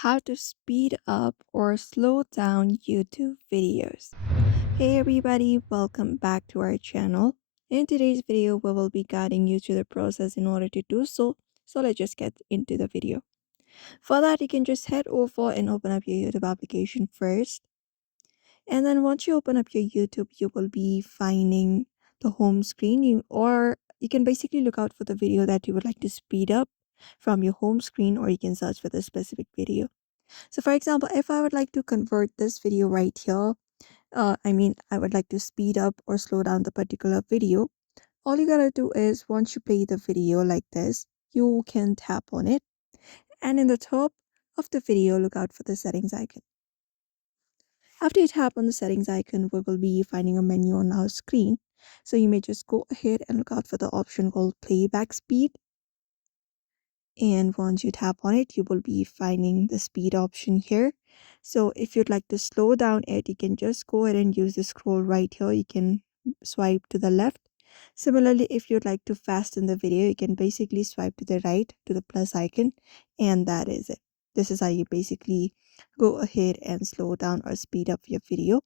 how to speed up or slow down YouTube videos. Hey everybody, welcome back to our channel. In today's video, we will be guiding you through the process in order to do so. So let's just get into the video. For that, you can just head over and open up your YouTube application first. And then once you open up your YouTube, you will be finding the home screen or you can basically look out for the video that you would like to speed up from your home screen, or you can search for the specific video. So for example, if I would like to convert this video right here, I would like to speed up or slow down the particular video. All you gotta do is once you play the video like this, you can tap on it. And in the top of the video, look out for the settings icon. After you tap on the settings icon, we will be finding a menu on our screen. So you may just go ahead and look out for the option called playback speed. And once you tap on it, you will be finding the speed option here. So if you'd like to slow down it, you can just go ahead and use the scroll right here. You can swipe to the left. Similarly, if you'd like to fasten the video, you can basically swipe to the right to the plus icon, and that is it. This is how you basically go ahead and slow down or speed up your video.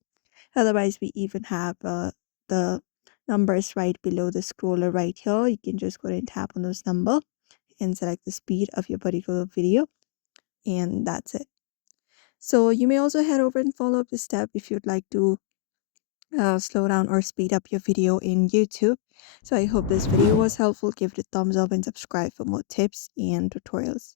Otherwise, we even have the numbers right below the scroller right here. You can just go ahead and tap on those numbers and select the speed of your particular video, and that's it. So you may also head over and follow up the step if you'd like to slow down or speed up your video in YouTube. So I hope this video was helpful. Give it a thumbs up and subscribe for more tips and tutorials.